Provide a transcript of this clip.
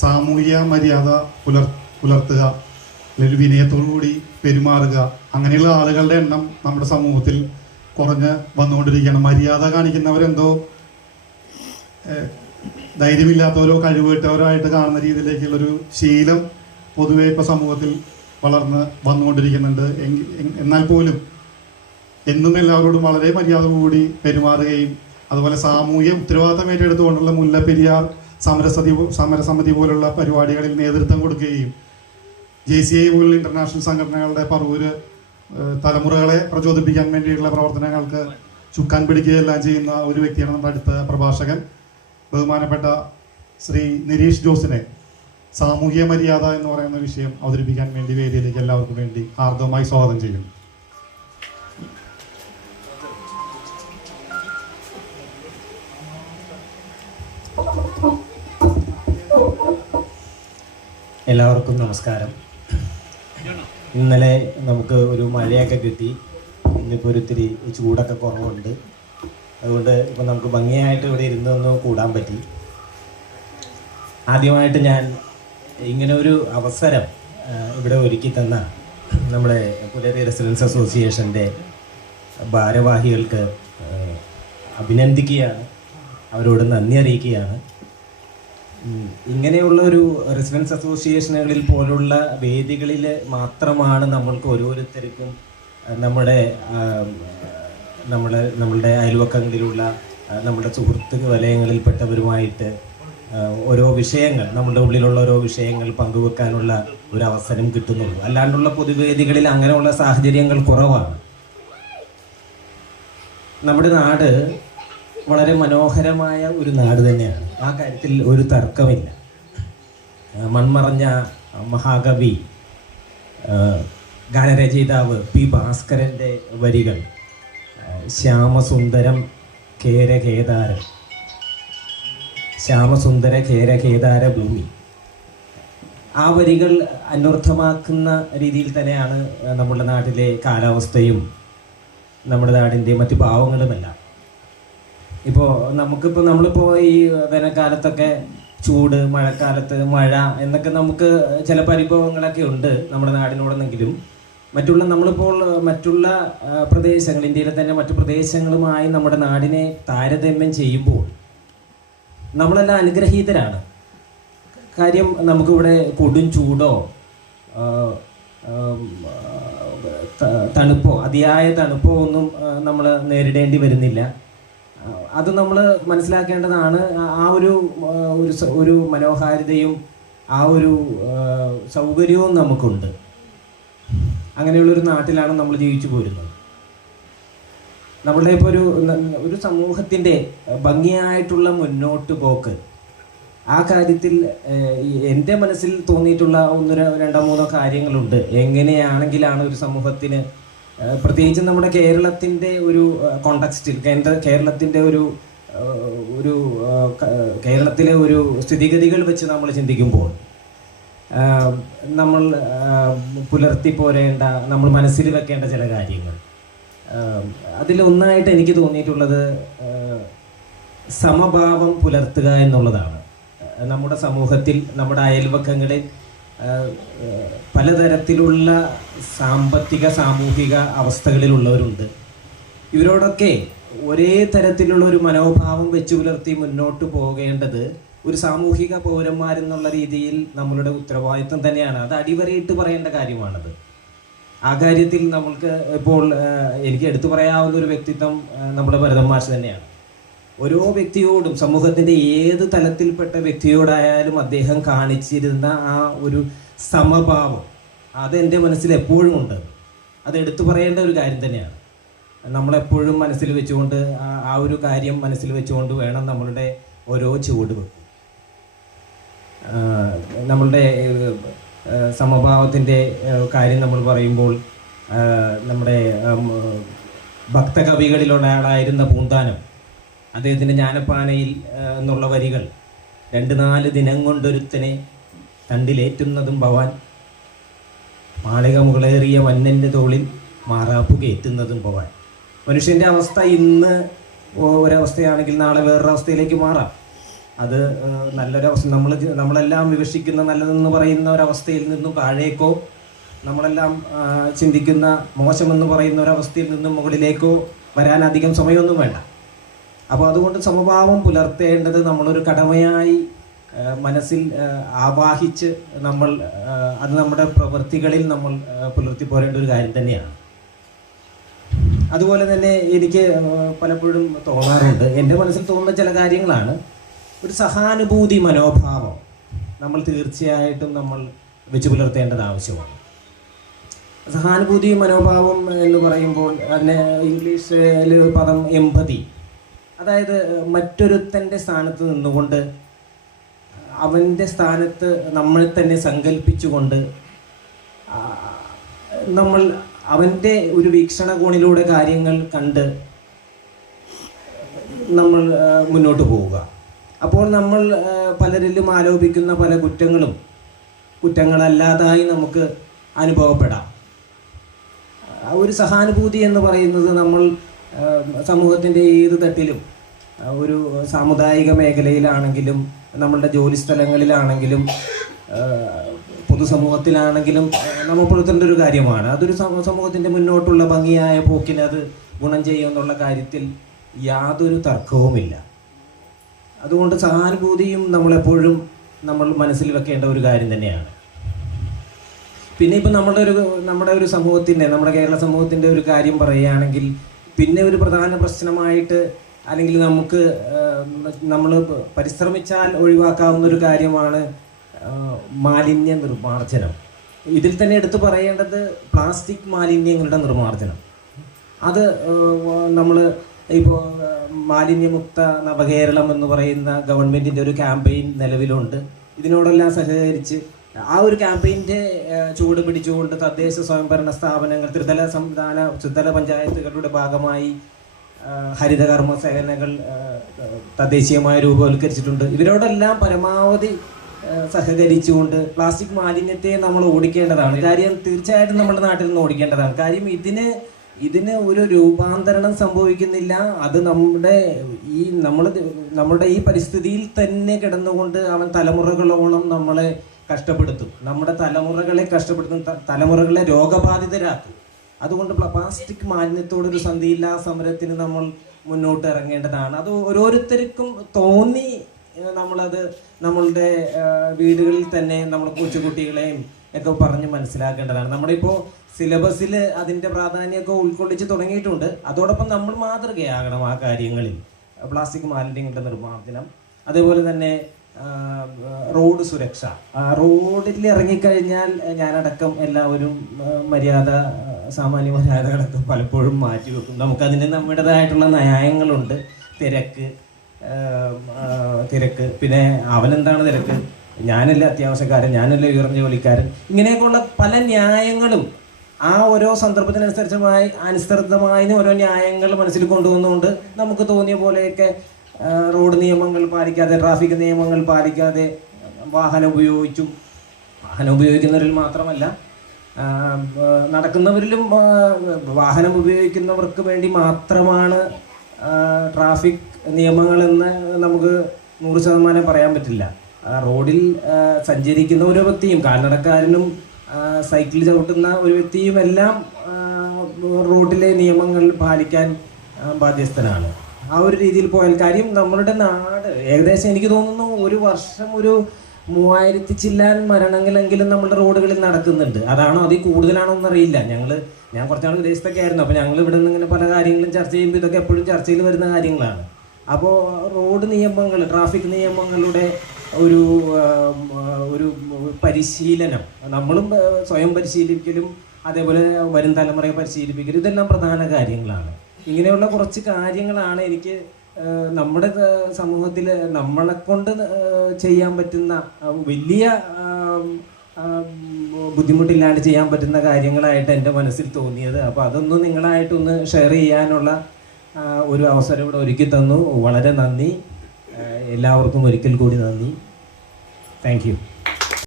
സാമൂഹിക മര്യാദ പുലർത്തുക, അല്ലെങ്കിൽ വിനയത്തോടുകൂടി പെരുമാറുക, അങ്ങനെയുള്ള ആളുകളുടെ എണ്ണം നമ്മുടെ സമൂഹത്തിൽ കുറഞ്ഞ് വന്നുകൊണ്ടിരിക്കുകയാണ്. മര്യാദ കാണിക്കുന്നവരെന്തോ ധൈര്യമില്ലാത്തവരോ കഴിവുകെട്ടവരോ ആയിട്ട് കാണുന്ന രീതിയിലേക്കുള്ളൊരു ശീലം പൊതുവെ ഇപ്പോൾ സമൂഹത്തിൽ വളർന്ന് വന്നുകൊണ്ടിരിക്കുന്നുണ്ട്. എന്നാൽ പോലും എന്നും എല്ലാവരോടും വളരെ മര്യാദ കൂടി പെരുമാറുകയും അതുപോലെ സാമൂഹ്യ ഉത്തരവാദിത്തം ഏറ്റെടുത്തുകൊണ്ടുള്ള മുല്ലപ്പെരിയാർ സമരസമിതി പോലുള്ള പരിപാടികളിൽ നേതൃത്വം കൊടുക്കുകയും JCI പോലുള്ള ഇന്റർനാഷണൽ സംഘടനകളുടെ പറവൂര് തലമുറകളെ പ്രചോദിപ്പിക്കാൻ വേണ്ടിയുള്ള പ്രവർത്തനങ്ങൾക്ക് ചുക്കാൻ പിടിക്കുകയെല്ലാം ചെയ്യുന്ന ഒരു വ്യക്തിയാണ് നമ്മുടെ അടുത്ത പ്രഭാഷകൻ, ബഹുമാനപ്പെട്ട ശ്രീ നിരീഷ് ജോസിനെ സാമൂഹിക മര്യാദ എന്ന് പറയുന്ന വിഷയം അവതരിപ്പിക്കാൻ വേണ്ടി വേദിയിലേക്ക് എല്ലാവർക്കും വേണ്ടി ഹാർദവമായി സ്വാഗതം ചെയ്യുന്നു. എല്ലാവർക്കും നമസ്കാരം. ഇന്നലെ നമുക്ക് ഒരു മഴയൊക്കെ കിട്ടി, ഇന്നിപ്പോൾ ഒരിത്തിരി ചൂടൊക്കെ കുറവുണ്ട്. അതുകൊണ്ട് ഇപ്പം നമുക്ക് ഭംഗിയായിട്ട് ഇവിടെ ഇരുന്നൊന്ന് കൂടാൻ പറ്റി. ആദ്യമായിട്ട് ഞാൻ ഇങ്ങനെ ഒരു അവസരം ഇവിടെ ഒരുക്കി തന്ന നമ്മുടെ പുലരി റെസിഡൻസ് അസോസിയേഷൻ്റെ ഭാരവാഹികൾക്ക് അഭിനന്ദിക്കുകയാണ്, അവരോട് നന്ദി അറിയിക്കുകയാണ്. ഇങ്ങനെയുള്ള ഒരു റെസിഡൻസ് അസോസിയേഷനുകളിൽ പോലുള്ള വേദികളിൽ മാത്രമാണ് നമ്മൾക്ക് ഓരോരുത്തർക്കും നമ്മളുടെ അയൽവക്കങ്ങളിലുള്ള നമ്മുടെ സുഹൃത്ത് വലയങ്ങളിൽപ്പെട്ടവരുമായിട്ട് ഓരോ വിഷയങ്ങൾ, നമ്മുടെ ഉള്ളിലുള്ള ഓരോ വിഷയങ്ങൾ പങ്കുവെക്കാനുള്ള ഒരു അവസരം കിട്ടുന്നുള്ളൂ. അല്ലാണ്ടുള്ള പൊതുവേദികളിൽ അങ്ങനെയുള്ള സാഹചര്യങ്ങൾ കുറവാണ്. നമ്മുടെ നാട് വളരെ മനോഹരമായ ഒരു നാട് തന്നെയാണ്, ആ കാര്യത്തിൽ ഒരു തർക്കമില്ല. മൺമറഞ്ഞ മഹാകവി ഗാനരചയിതാവ് P. ഭാസ്കരൻ്റെ വരികൾ, ശ്യാമസുന്ദരം കേരകേദാരം, ശ്യാമസുന്ദര കേരകേദാര ഭൂമി, ആ വരികൾ അന്വർത്ഥമാക്കുന്ന രീതിയിൽ തന്നെയാണ് നമ്മുടെ നാട്ടിലെ കാലാവസ്ഥയും നമ്മുടെ നാടിൻ്റെ മറ്റു ഭാവങ്ങളുമെല്ലാം. ഇപ്പോൾ നമ്മളിപ്പോൾ ഈ വേനൽക്കാലത്തൊക്കെ ചൂട്, മഴക്കാലത്ത് മഴ എന്നൊക്കെ നമുക്ക് ചില പരിഭവങ്ങളൊക്കെ ഉണ്ട് നമ്മുടെ നാടിനോടെന്നെങ്കിലും മറ്റുള്ള പ്രദേശങ്ങൾ, ഇന്ത്യയിലെ തന്നെ മറ്റു പ്രദേശങ്ങളുമായി നമ്മുടെ നാടിനെ താരതമ്യം ചെയ്യുമ്പോൾ നമ്മളെല്ലാം അനുഗ്രഹീതരാണ്. കാര്യം നമുക്കിവിടെ കൊടും ചൂടോ തണുപ്പോ, അതിയായ തണുപ്പോ ഒന്നും നമ്മൾ നേരിടേണ്ടി വരുന്നില്ല. അത് നമ്മൾ മനസ്സിലാക്കേണ്ടതാണ്. ആ ഒരു മനോഹാരിതയും ആ ഒരു സൗകര്യവും നമുക്കുണ്ട്. അങ്ങനെയുള്ളൊരു നാട്ടിലാണ് നമ്മൾ ജീവിച്ചു പോരുന്നത്. നമ്മളുടെ ഇപ്പോൾ ഒരു സമൂഹത്തിൻ്റെ ഭംഗിയായിട്ടുള്ള മുന്നോട്ട് പോക്ക്, ആ കാര്യത്തിൽ എൻ്റെ മനസ്സിൽ തോന്നിയിട്ടുള്ള 1-2-3 കാര്യങ്ങളുണ്ട്. എങ്ങനെയാണെങ്കിലാണ് ഒരു സമൂഹത്തിന്, പ്രത്യേകിച്ച് നമ്മുടെ കേരളത്തിൻ്റെ ഒരു കോണ്ടെക്സ്റ്റിൽ, കേരളത്തിൻ്റെ കേരളത്തിലെ ഒരു സ്ഥിതിഗതികൾ വെച്ച് നമ്മൾ ചിന്തിക്കുമ്പോൾ നമ്മൾ പുലർത്തിപ്പോരേണ്ട, നമ്മൾ മനസ്സിൽ വെക്കേണ്ട ചില കാര്യങ്ങൾ, അതിലൊന്നായിട്ട് എനിക്ക് തോന്നിയിട്ടുള്ളത് സമഭാവം പുലർത്തുക എന്നുള്ളതാണ്. നമ്മുടെ സമൂഹത്തിൽ, നമ്മുടെ അയൽവക്കങ്ങളിൽ പലതരത്തിലുള്ള സാമ്പത്തിക സാമൂഹിക അവസ്ഥകളിലുള്ളവരുണ്ട്. ഇവരോടൊക്കെ ഒരേ തരത്തിലുള്ള ഒരു മനോഭാവം വെച്ച് പുലർത്തി മുന്നോട്ട് പോകേണ്ടത് ഒരു സാമൂഹിക പൗരന്മാരെന്നുള്ള രീതിയിൽ നമ്മളുടെ ഉത്തരവാദിത്വം തന്നെയാണ്. അത് അടിവരയിട്ട് പറയേണ്ട കാര്യമാണത്. ആ കാര്യത്തിൽ നമ്മൾക്ക് ഇപ്പോൾ എനിക്ക് എടുത്തു പറയാവുന്ന ഒരു വ്യക്തിത്വം നമ്മുടെ ഭരതൻ മാഷ് തന്നെയാണ്. ഓരോ വ്യക്തിയോടും, സമൂഹത്തിൻ്റെ ഏത് തലത്തിൽപ്പെട്ട വ്യക്തിയോടായാലും അദ്ദേഹം കാണിച്ചിരുന്ന ആ ഒരു സമഭാവം, അതെൻ്റെ മനസ്സിൽ എപ്പോഴും ഉണ്ട്. അത് എടുത്തു പറയേണ്ട ഒരു കാര്യം തന്നെയാണ്. നമ്മളെപ്പോഴും മനസ്സിൽ വെച്ചുകൊണ്ട്, ആ ഒരു കാര്യം മനസ്സിൽ വെച്ചുകൊണ്ട് വേണം നമ്മളുടെ ഓരോ ചുവടുവെപ്പും. നമ്മളുടെ സമഭാവത്തിൻ്റെ കാര്യം നമ്മൾ പറയുമ്പോൾ, നമ്മുടെ ഭക്തകവികളിലുള്ള ആളായിരുന്ന പൂന്താനം, അദ്ദേഹത്തിൻ്റെ ജ്ഞാനപ്പാനയിൽ എന്നുള്ള വരികൾ, 2-4 ദിനം കൊണ്ടൊരുത്തനെ തണ്ടിലേറ്റുന്നതും ഭവാൻ, മാളിക മുകളേറിയ മന്നൻ്റെ തോളിൽ മാറാപ്പു കയറ്റുന്നതും ഭവാൻ. മനുഷ്യൻ്റെ അവസ്ഥ ഇന്ന് ഒരവസ്ഥയാണെങ്കിൽ നാളെ വേറൊരവസ്ഥയിലേക്ക് മാറാം. അത് നല്ലൊരവസ്ഥ, നമ്മളെല്ലാം വിവക്ഷിക്കുന്ന നല്ലതെന്ന് പറയുന്ന ഒരവസ്ഥയിൽ നിന്നും താഴേക്കോ, നമ്മളെല്ലാം ചിന്തിക്കുന്ന മോശമെന്ന് പറയുന്ന ഒരവസ്ഥയിൽ നിന്നും മുകളിലേക്കോ വരാൻ അധികം സമയമൊന്നും വേണ്ട. അപ്പോൾ അതുകൊണ്ട് സമഭാവം പുലർത്തേണ്ടത് നമ്മളൊരു കടമയായി മനസ്സിൽ ആവാഹിച്ച് നമ്മൾ അത് നമ്മുടെ പ്രവൃത്തികളിൽ നമ്മൾ പുലർത്തിപ്പോരേണ്ട ഒരു കാര്യം തന്നെയാണ്. അതുപോലെ തന്നെ എനിക്ക് പലപ്പോഴും തോന്നാറുണ്ട്, എൻ്റെ മനസ്സിൽ തോന്നുന്ന ചില കാര്യങ്ങളാണ്, ഒരു സഹാനുഭൂതി മനോഭാവം നമ്മൾ തീർച്ചയായിട്ടും നമ്മൾ വെച്ച് പുലർത്തേണ്ടത് ആവശ്യമാണ്. സഹാനുഭൂതി മനോഭാവം എന്ന് പറയുമ്പോൾ അതിന് ഇംഗ്ലീഷിൽ പദം എമ്പതി, അതായത് മറ്റൊരുത്തൻ്റെ സ്ഥാനത്ത് നിന്നുകൊണ്ട് അവൻ്റെ സ്ഥാനത്ത് നമ്മൾ തന്നെ സങ്കല്പിച്ചുകൊണ്ട് നമ്മൾ അവൻ്റെ ഒരു വീക്ഷണകോണിലൂടെ കാര്യങ്ങൾ കണ്ട് നമ്മൾ മുന്നോട്ട് പോവുക. അപ്പോൾ നമ്മൾ പലരിലും ആരോപിക്കുന്ന പല കുറ്റങ്ങളല്ലാതായി നമുക്ക് അനുഭവപ്പെടാം. ഒരു സഹാനുഭൂതി എന്ന് പറയുന്നത് നമ്മൾ സമൂഹത്തിൻ്റെ ഏത് തട്ടിലും, ഒരു സാമുദായിക മേഖലയിലാണെങ്കിലും നമ്മളുടെ ജോലി സ്ഥലങ്ങളിലാണെങ്കിലും പൊതുസമൂഹത്തിലാണെങ്കിലും നമ്മൾ പുലർത്തേണ്ട ഒരു കാര്യമാണ്. അതൊരു സമൂഹത്തിൻ്റെ മുന്നോട്ടുള്ള ഭംഗിയായ പോക്കിന് അത് ഗുണം ചെയ്യുമെന്നുള്ള കാര്യത്തിൽ യാതൊരു തർക്കവുമില്ല. അതുകൊണ്ട് സഹാനുഭൂതിയും നമ്മളെപ്പോഴും നമ്മൾ മനസ്സിൽ വെക്കേണ്ട ഒരു കാര്യം തന്നെയാണ്. പിന്നെ ഇപ്പം നമ്മുടെ ഒരു സമൂഹത്തിൻ്റെ, നമ്മുടെ കേരള സമൂഹത്തിൻ്റെ ഒരു കാര്യം പറയുകയാണെങ്കിൽ, പിന്നെ ഒരു പ്രധാന പ്രശ്നമായിട്ട് അല്ലെങ്കിൽ നമ്മൾ പരിശ്രമിച്ചാൽ ഒഴിവാക്കാവുന്ന ഒരു കാര്യമാണ് മാലിന്യ നിർമ്മാർജ്ജനം. ഇതിൽ തന്നെ എടുത്തു പറയേണ്ടത് പ്ലാസ്റ്റിക് മാലിന്യങ്ങളുടെ നിർമ്മാർജ്ജനം. അത് നമ്മൾ ഇപ്പോൾ മാലിന്യമുക്ത നവകേരളം എന്ന് പറയുന്ന ഗവൺമെൻറ്റിൻ്റെ ഒരു ക്യാമ്പയിൻ നിലവിലുണ്ട്. ഇതിനോടെല്ലാം സഹകരിച്ച് ആ ഒരു ക്യാമ്പയിൻ്റെ ചുവട് പിടിച്ചുകൊണ്ട് തദ്ദേശ സ്വയംഭരണ സ്ഥാപനങ്ങൾ, ത്രിതല പഞ്ചായത്തുകളുടെ ഭാഗമായി ഹരിതകർമ്മ സേനകൾ തദ്ദേശീയമായി രൂപവൽക്കരിച്ചിട്ടുണ്ട്. ഇവരോടെല്ലാം പരമാവധി സഹകരിച്ചുകൊണ്ട് പ്ലാസ്റ്റിക് മാലിന്യത്തെ നമ്മൾ ഓടിക്കേണ്ടതാണ്. കാര്യം തീർച്ചയായിട്ടും നമ്മുടെ നാട്ടിൽ നിന്ന് ഓടിക്കേണ്ടതാണ്. കാര്യം ഇതിന് ഒരു രൂപാന്തരണം സംഭവിക്കുന്നില്ല. അത് നമ്മുടെ ഈ പരിസ്ഥിതിയിൽ തന്നെ കിടന്നുകൊണ്ട് അവൻ തലമുറകളോളം നമ്മളെ കഷ്ടപ്പെടുത്തും, നമ്മുടെ തലമുറകളെ കഷ്ടപ്പെടുത്തും, തലമുറകളെ രോഗബാധിതരാക്കും. അതുകൊണ്ട് പ്ലാസ്റ്റിക് മാലിന്യത്തോടൊരു സന്ധിയില്ലാ സമരത്തിന് നമ്മൾ മുന്നോട്ട് ഇറങ്ങേണ്ടതാണ്. അത് ഓരോരുത്തർക്കും തോന്നി നമ്മളത് നമ്മളുടെ വീടുകളിൽ തന്നെ നമ്മൾ കൊച്ചുകുട്ടികളെയും ഒക്കെ പറഞ്ഞ് മനസ്സിലാക്കേണ്ടതാണ്. നമ്മളിപ്പോൾ സിലബസിൽ അതിൻ്റെ പ്രാധാന്യമൊക്കെ ഉൾക്കൊള്ളിച്ച് തുടങ്ങിയിട്ടുണ്ട്. അതോടൊപ്പം നമ്മൾ മാതൃകയാകണം ആ കാര്യങ്ങളിൽ. പ്ലാസ്റ്റിക് മാലിന്യങ്ങളുടെ നിർമ്മാർജ്ജനം, അതേപോലെ തന്നെ റോഡ് സുരക്ഷ. റോഡിൽ ഇറങ്ങിക്കഴിഞ്ഞാൽ ഞാനടക്കം എല്ലാവരും സാമാന്യ മര്യാദകളൊക്കെ പലപ്പോഴും മാറ്റിവെക്കും. നമുക്കതിന് നമ്മുടേതായിട്ടുള്ള ന്യായങ്ങളുണ്ട്. തിരക്ക്, പിന്നെ അവനെന്താണ് തിരക്ക്, ഞാനല്ല അത്യാവശ്യക്കാരൻ, ഞാനല്ല ഉയർന്ന ജോലിക്കാരൻ, ഇങ്ങനെയൊക്കെയുള്ള പല ന്യായങ്ങളും ആ ഓരോ അനുസൃതമായി ഓരോ ന്യായങ്ങൾ മനസ്സിൽ കൊണ്ടുവന്നുകൊണ്ട് നമുക്ക് തോന്നിയ പോലെയൊക്കെ റോഡ് നിയമങ്ങൾ പാലിക്കാതെ, ട്രാഫിക് നിയമങ്ങൾ പാലിക്കാതെ വാഹനം ഉപയോഗിക്കുന്നവരിൽ മാത്രമല്ല നടക്കുന്നവരിലും വാഹനം ഉപയോഗിക്കുന്നവർക്ക് വേണ്ടി മാത്രമാണ് ട്രാഫിക് നിയമങ്ങളെന്ന് നമുക്ക് 100% പറയാൻ പറ്റില്ല. റോഡിൽ സഞ്ചരിക്കുന്ന ഓരോ വ്യക്തിയും, കാൽനടക്കാരനും സൈക്കിൾ ചവിട്ടുന്ന ഒരു വ്യക്തിയും എല്ലാം റോഡിലെ നിയമങ്ങൾ പാലിക്കാൻ ബാധ്യസ്ഥനാണ്. ആ ഒരു രീതിയിൽ പോയാൽ കാര്യം നമ്മളുടെ നാട് ഏകദേശം എനിക്ക് തോന്നുന്നു ഒരു വർഷം ഒരു 3000 ചില്ലാൻ മരണങ്ങളെങ്കിലും നമ്മുടെ റോഡുകളിൽ നടക്കുന്നുണ്ട്. അതാണോ അതിൽ കൂടുതലാണോ എന്നറിയില്ല. ഞാൻ കുറച്ചാൾ വിദേശത്തൊക്കെ ആയിരുന്നു. അപ്പോൾ ഞങ്ങൾ ഇവിടെ നിന്ന് ഇങ്ങനെ പല കാര്യങ്ങളും ചർച്ച ചെയ്യുമ്പോൾ ഇതൊക്കെ എപ്പോഴും ചർച്ചയിൽ വരുന്ന കാര്യങ്ങളാണ്. അപ്പോൾ റോഡ് നിയമങ്ങൾ, ട്രാഫിക് നിയമങ്ങളുടെ ഒരു പരിശീലനം നമ്മളും സ്വയം പരിശീലിക്കലും അതേപോലെ വരും തലമുറയെ പരിശീലിപ്പിക്കലും ഇതെല്ലാം പ്രധാന കാര്യങ്ങളാണ്. ഇങ്ങനെയുള്ള കുറച്ച് കാര്യങ്ങളാണ് എനിക്ക് നമ്മുടെ സമൂഹത്തിൽ നമ്മളെക്കൊണ്ട് ചെയ്യാൻ പറ്റുന്ന വലിയ ബുദ്ധിമുട്ടില്ലാണ്ട് ചെയ്യാൻ പറ്റുന്ന കാര്യങ്ങളായിട്ട് എൻ്റെ മനസ്സിൽ തോന്നിയത്. അപ്പോൾ അതൊന്നും നിങ്ങളായിട്ടൊന്ന് ഷെയർ ചെയ്യാനുള്ള ഒരു അവസരം ഇവിടെ ഒരുക്കി തന്നു. വളരെ നന്ദി. എല്ലാവർക്കും ഒരിക്കൽ കൂടി നന്ദി. Thank you.